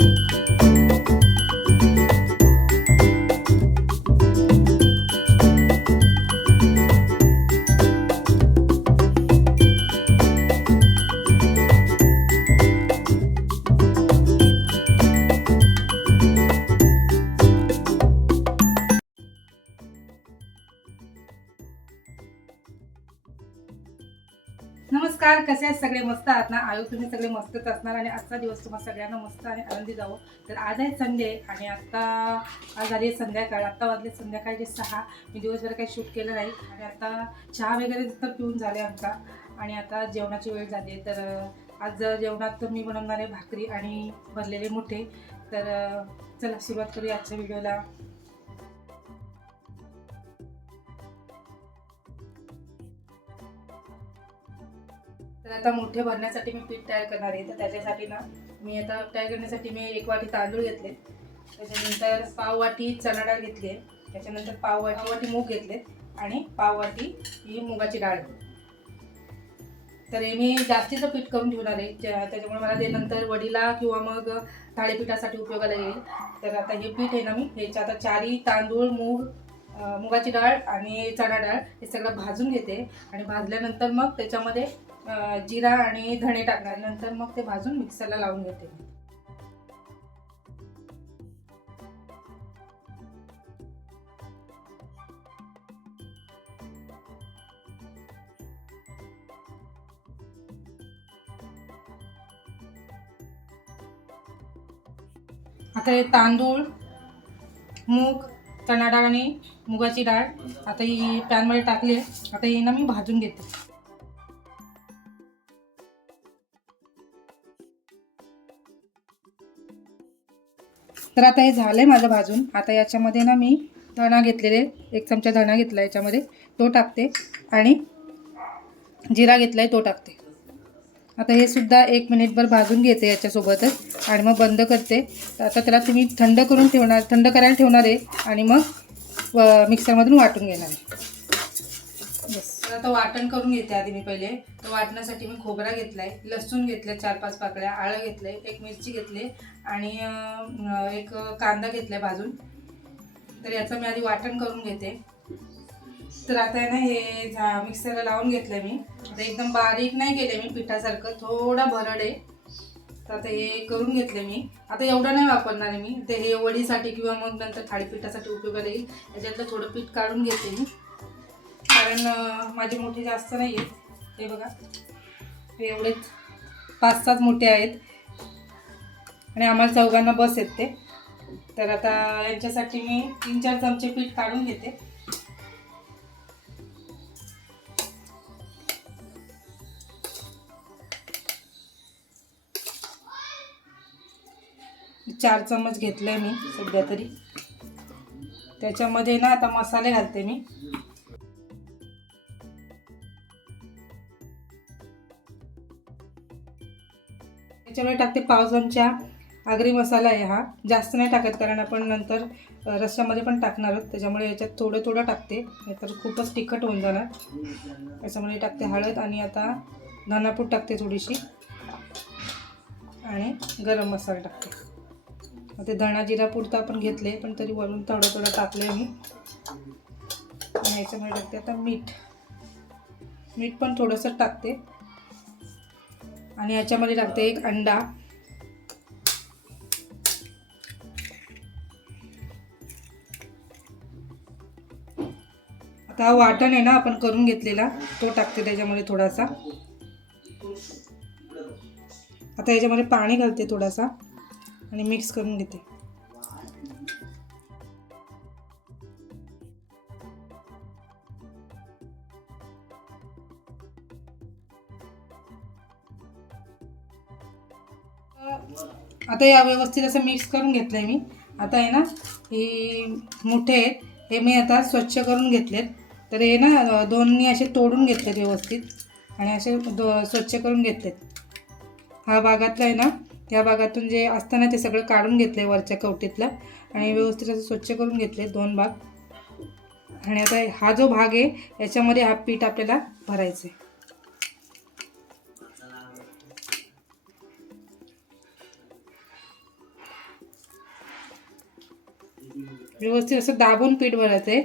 you. कसे आहेत सगळे मस्त आहात ना? आयोग तुम्ही सगळे मस्तच असणार आणि आजचा दिवस तुम्हाला सगळ्यांना मस्त आणि आनंदी जावो. तर आज आहे संडे आणि आत्ता आज झाली आहे संध्याकाळ. आत्ता वाजले संध्याकाळचे सहा. मी दिवसभर काही शूट केलं नाही. आणि आता चहा वगैरे तर पिऊन झाले आमचा. आणि आता जेवणाची वेळ झाली आहे. तर आज जेवणात तर मी बनवणार आहे भाकरी आणि भरलेले मोठे. तर चला सुरुवात करूया आजच्या व्हिडिओला. तर आता मोठे भरण्यासाठी मी पीठ तयार करणार आहे. तर त्याच्यासाठी ना मी आता तयार करण्यासाठी मी एक वाटी तांदूळ घेतले. त्याच्यानंतर पाव वाटी चणा डाळ घेतली आहे. त्याच्यानंतर पाव वाटी वाटी मूग घेतले आणि पाव वाटी ही मुगाची डाळ. तर हे मी जास्तीचं पीठ करून ठेवणार आहे. त्याच्यामुळे मला ते नंतर वडीला किंवा मग थाळीपीठासाठी उपयोगाला येईल. तर आता हे पीठ आहे ना मी ह्याच्या आता चारी तांदूळ मूग मुगाची डाळ आणि चणा डाळ हे सगळं भाजून घेते. आणि भाजल्यानंतर मग त्याच्यामध्ये जिरा आणि धणे टाकणार. नंतर मग ते भाजून मिक्सरला लावून घेते. आता हे तांदूळ मूग चणा डाळ आणि मुगाची डाळ आता ही पॅनमध्ये टाकली आता ही ना मी भाजून घेते. तर आता हे झालं आहे माझं भाजून. आता याच्यामध्ये ना मी धणा घेतलेले एक चमचा धणा घेतला याच्यामध्ये तो टाकते आणि जिरा घेतलाय तो टाकते. आता हे सुद्धा एक मिनिटभर भाजून घेते याच्यासोबतच आणि मग बंद करते. तर आता त्याला तुम्ही थंड करून ठेवणार थंड करायला ठेवणार आहे आणि मग व- मिक्सरमधून वाटून घेणार आहे. तर आता वाटण करून घेते आधी मी पहिले. तर वाटण्यासाठी मी खोबरा घेतलाय लसूण घेतलं चार पाच पाकळ्या आळं घेतलंय एक मिरची घेतली आणि एक कांदा घेतलाय भाजून. तर याचं मी आधी वाटण करून घेते. तर आता आहे ना हे झा मिक्सरला लावून घेतलंय मी. आता एकदम बारीक नाही केले मी पिठासारखं थोडा भरड आहे. तर आता हे करून घेतले मी. आता एवढं नाही वापरणार आहे मी. ते हे वडीसाठी किंवा मग नंतर थाळीपीठासाठी उपयोगाला येईल. याच्यातलं थोडं पीठ काढून घेते मी. कारण माझी माझे मोठे जास्त नाही आहेत हे बघा. हे एवढेच पाच सात मोठे आहेत. आणि आम्हाला चौघांना बस आहेत ते. तर आता यांच्यासाठी मी तीन चार चमचे पीठ काढून घेते. चार चम्मच घेतले मी सध्या तरी. त्याच्यामध्ये ना आता मसाले घालते मी. त्याच्यामुळे टाकते पाव चमचा आगरी मसाला आहे हा. जास्त नाही टाकत कारण आपण नंतर रस्स्यामध्ये पण टाकणार आहोत. त्याच्यामुळे याच्यात थोडं थोडं टाकते नाहीतर खूपच तिखट होऊन जाणार. त्याच्यामुळे टाकते हळद आणि आता धनापूड टाकते थोडीशी. आणि गरम मसाला टाकते. ते धणा जिरा तर आपण घेतले पण तरी वरून थोडं थोडं टाकलं आहे मी. आणि याच्यामुळे टाकते आता मीठ. मीठ पण थोडंसं टाकते. आणि याच्यामध्ये टाकते एक अंडा. आता वाटण आहे ना आपण करून घेतलेला. तो टाकते त्याच्यामध्ये थोडासा. आता याच्यामध्ये पाणी घालते थोडासा. आणि मिक्स करून घेते. आता या व्यवस्थित असं मिक्स करून घेतलं आहे मी. आता आहे ना हे मोठे आहेत हे मी आता स्वच्छ करून घेतलेत. तर हे ना दोन्ही असे तोडून घेतलेत व्यवस्थित. आणि असे दो स्वच्छ करून घेतलेत. हा भागातला आहे ना त्या भागातून जे असतं ना ते सगळं काढून घेतलं आहे वरच्या कवटीतलं. आणि व्यवस्थित असं स्वच्छ करून घेतले दोन भाग. आणि आता हा जो भाग आहे याच्यामध्ये हा पीठ आपल्याला भरायचं आहे व्यवस्थित असं दाबून पीठ भरायचं आहे.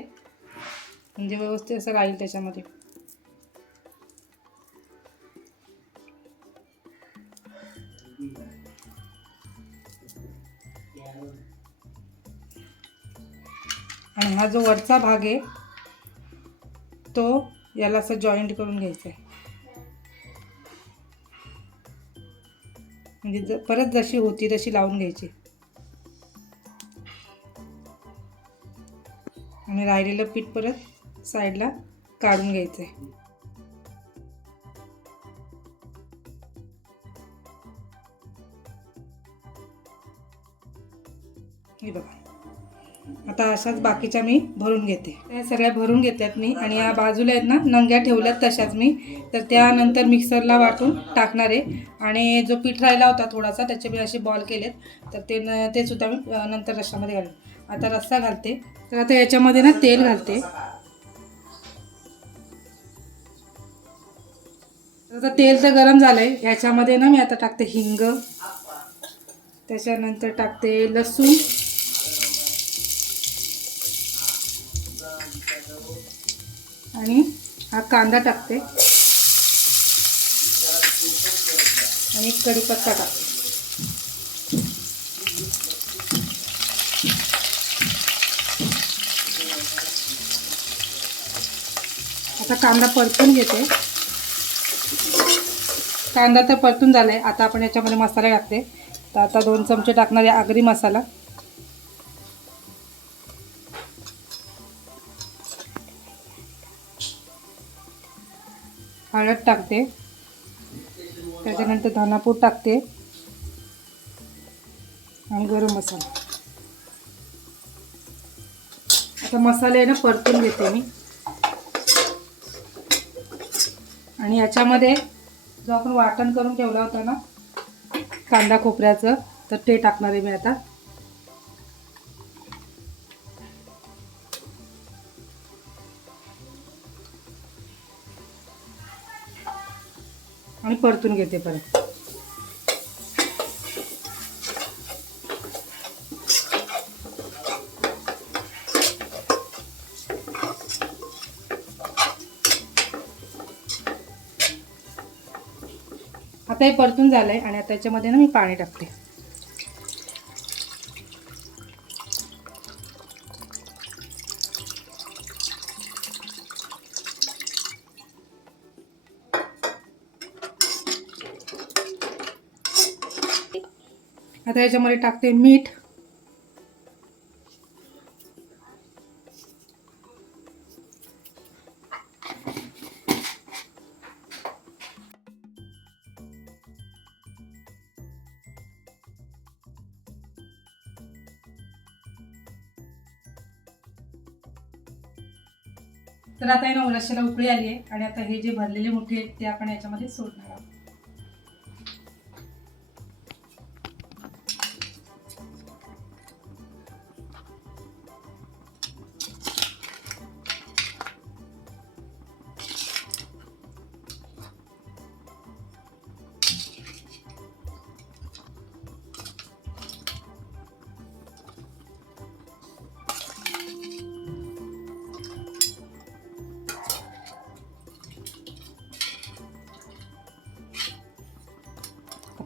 म्हणजे व्यवस्थित असं राहील त्याच्यामध्ये. आणि हा जो वरचा भाग आहे तो याला असं जॉईंट करून घ्यायचा आहे म्हणजे ज- परत जशी होती तशी लावून घ्यायची. आणि राहिलेलं पीठ परत साईडला काढून घ्यायचं आहे हे बघा. आता अशाच बाकीच्या मी भरून घेते. त्या सगळ्या भरून घेतल्यात मी आणि या बाजूला आहेत ना नंग्या ठेवल्यात तशाच मी. तर त्यानंतर मिक्सरला वाटून टाकणार आहे. आणि जो पीठ राहिला होता थोडासा त्याचे मी असे बॉल केलेत. तर ते न ते सुद्धा मी नंतर रशामध्ये घालेन आता रस्सा घालते. तर आता याच्यामध्ये ना तेल घालते. तर आता तेल तर गरम झालं आहे ह्याच्यामध्ये ना मी आता टाकते हिंग. त्याच्यानंतर टाकते लसूण. आणि हा कांदा टाकते. आणि कढीपत्ता टाकते. आता कांदा परतून घेते. कांदा तर परतून झाला आहे आता आपण याच्यामध्ये मसाला टाकते तर आता दोन चमचे टाकणार आहे आगरी मसाला. हळद टाकते. त्याच्यानंतर धनापूर टाकते. आणि गरम मसाला. आता मसाले आहे ना परतून घेते मी. आणि याच्यामध्ये जो आपण वाटण करून ठेवला होता ना कांदा खोबऱ्याचं तर ते टाकणार आहे मी आता. आणि परतून घेते परत. आता हे परतून आहे आणि आता याच्यामध्ये ना मी पाणी टाकते. आता याच्यामध्ये टाकते मीठ तर उकळी आली आहे आणि आता हे जे भरलेले मोठे आहेत ते आपण याच्यामध्ये सोडणार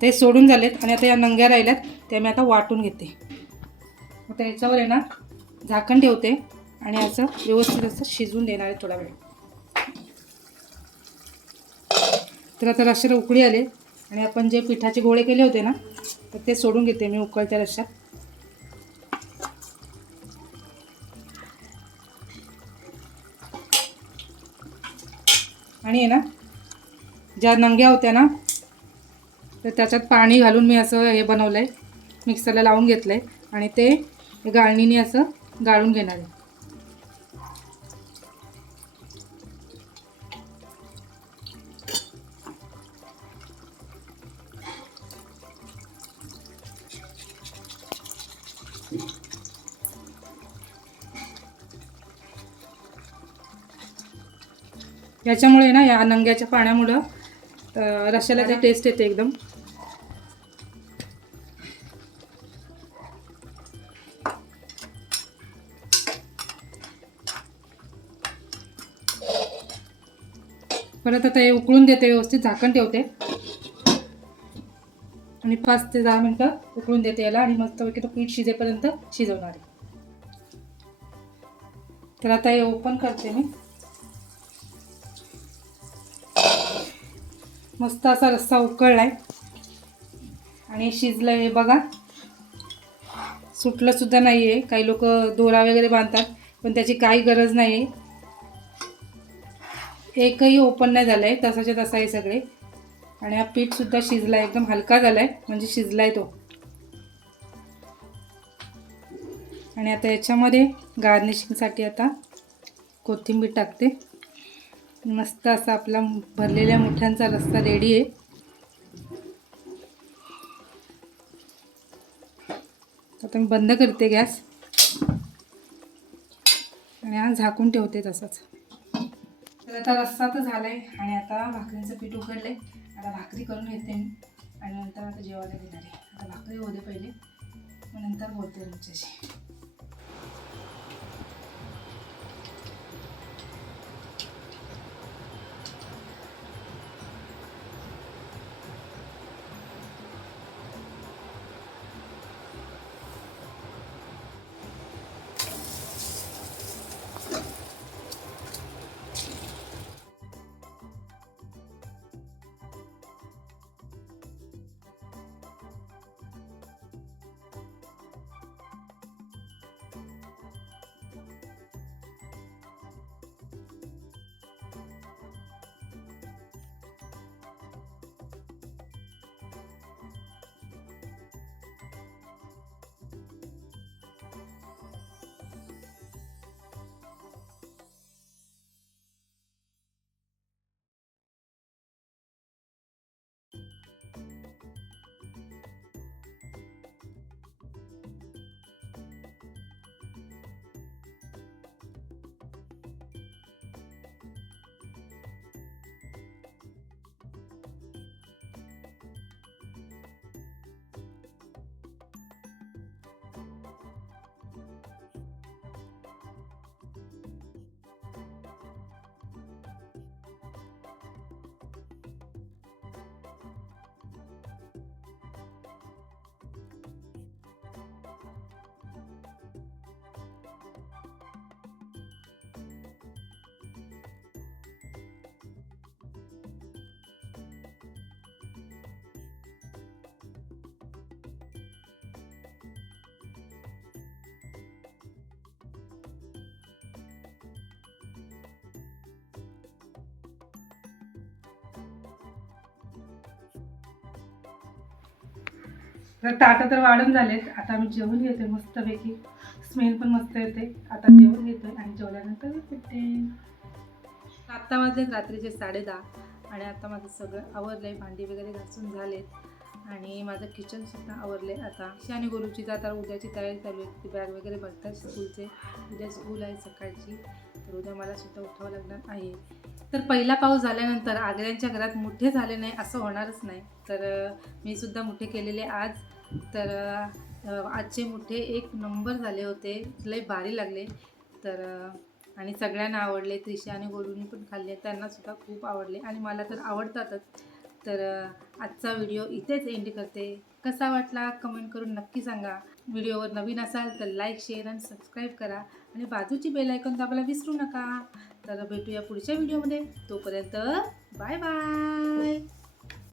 ते सोडून झालेत आणि आता या नंग्या राहिल्यात त्या मी आता वाटून घेते. आता याच्यावर आहे ना झाकण ठेवते आणि असं व्यवस्थित असं शिजवून देणार आहे थोडा वेळ. तर आता रश्याला उकळी आले आणि आपण जे पिठाचे गोळे केले होते ना तर ते सोडून घेते मी उकळत्या रश्यात आणि आहे ना ज्या नंग्या होत्या ना तर त्याच्यात पाणी घालून मी असं हे बनवलं आहे मिक्सरला लावून घेतलं आहे आणि ते गाळणीने असं गाळून घेणार आहे. याच्यामुळे ना या नंग्याच्या पाण्यामुळं ते टेस्ट येते एकदम. परत आता हे उकळून देते व्यवस्थित झाकण ठेवते. आणि पाच ते दहा मिनटं उकळून देते याला आणि मस्तपैकी तो पीठ शिजेपर्यंत शिजवणार आहे. तर आता हे ओपन करते मी. मस्त असा रस्सा उकळलाय. आणि शिजलं हे बघा. सुटलंसुद्धा नाही आहे काही लोक दोरा वगैरे बांधतात पण त्याची काही गरज नाही आहे एकही ओपन नाही झालं आहे तसाच्या तसा आहे सगळे. आणि हा पीठसुद्धा शिजला आहे एकदम हलका झाला आहे म्हणजे शिजला आहे तो. आणि आता याच्यामध्ये गार्निशिंगसाठी आता कोथिंबीर टाकते. मस्त असा आपला भरलेल्या मुठ्यांचा रस्ता रेडी आहे. आता मी बंद करते गॅस. आणि हा झाकून ठेवते तसंच. तर आता रस्सा तर झालाय आणि आता भाकरीचं पीठ उकडलंय. आता भाकरी करून घेते मी. आणि नंतर आता जेवायला घेणार आहे. आता भाकरी होऊ दे पहिले. मग नंतर बोलते तुमच्याशी. तर ताटं तर वाढून झालेत. आता आम्ही जेवून घेते मस्तपैकी. स्मेल पण मस्त येते. आता जेवून घेतोय आणि जेवल्यानंतर भेटते. आत्ता वाजलेत रात्रीचे साडेदहा आणि आता माझं सगळं आवरलं आहे भांडी वगैरे घासून झालेत. आणि माझं किचनसुद्धा आहे आता. आणि गोलूची आता उद्याची तयारी चालू आहे. ती बॅग वगैरे भरतात स्कूलचे उद्या स्कूल आहे सकाळची. तर उद्या मला सुद्धा उठावं लागणार आहे. तर पहिला पाऊस झाल्यानंतर आगऱ्यांच्या घरात मोठे झाले नाही असं होणारच नाही. तर मी सुद्धा मोठे केलेले आज. तर आजचे मोठे एक नंबर झाले होते. लय भारी लागले. तर आणि सगळ्यांना आवडले. त्रिशा आणि गोलूनी पण खाल्ले. त्यांनासुद्धा खूप आवडले. आणि मला तर आवडतातच. तर आजचा व्हिडिओ इथेच एंड करते. कसा वाटला? कमेंट करून नक्की सांगा. व्हिडिओवर नवीन असाल तर लाईक शेअर आणि सबस्क्राईब करा. आणि बाजूची बेल ऐकून दाबायला विसरू नका. तर भेटूया पुढच्या व्हिडिओमध्ये. तोपर्यंत बाय बाय